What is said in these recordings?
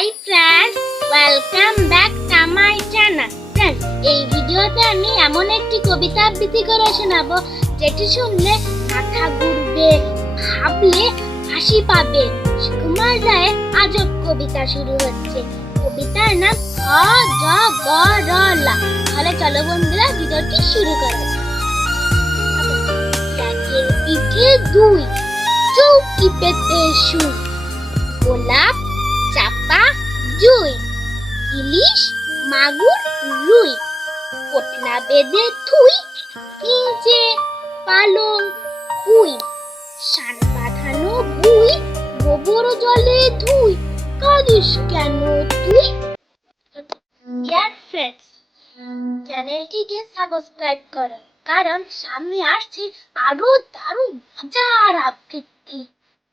Hi friends, welcome back to my channel. Friends, এই ভিডিওতে আমি এমন একটি কবিতা আবৃত্তি করে শোনাবো যেটি শুনলে মাথা ঘুরবে, ভাবলে হাসি পাবে। সুকুমার রায়ের আজব কবিতা শুরু হচ্ছে। কবিতার নাম অজগরলা। তাহলে চলো বন্ধুরা, ভিডিওটি শুরু করা যাক। একের পিঠে দুই, চৌকি পেতে শুই, গোলাপ চাপা জুই, ইলিশ মাগুর রুই, পোটলা বেঁধে থুই, কিঞ্চে পালং পুই, সান বাঁধানো ভুই, গোবর জলে ধুই, কাঁদিস কেন তুই? ডিয়ার ফ্রেন্ডস, চ্যানেলটিকে সাবস্ক্রাইব করো, কারণ সামনে আসছে আরো দারুণ মজার আবৃত্তি।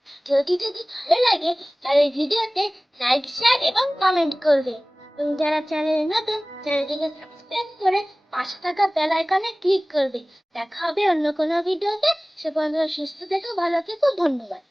ভিডিওটি যদি ভালো লাগে তাহলে ভিডিওতে লাইক, শেয়ার এবং কমেন্ট করবে। এবং যারা চ্যানেলে নতুন, চ্যানেলটিকে সাবস্ক্রাইব করে পাশে থাকা বেল আইকনে ক্লিক করবে। দেখা হবে অন্য কোনো ভিডিওতে। সে পর্যন্ত সুস্থ থেকো, ভালো থেকো, ধন্যবাদ।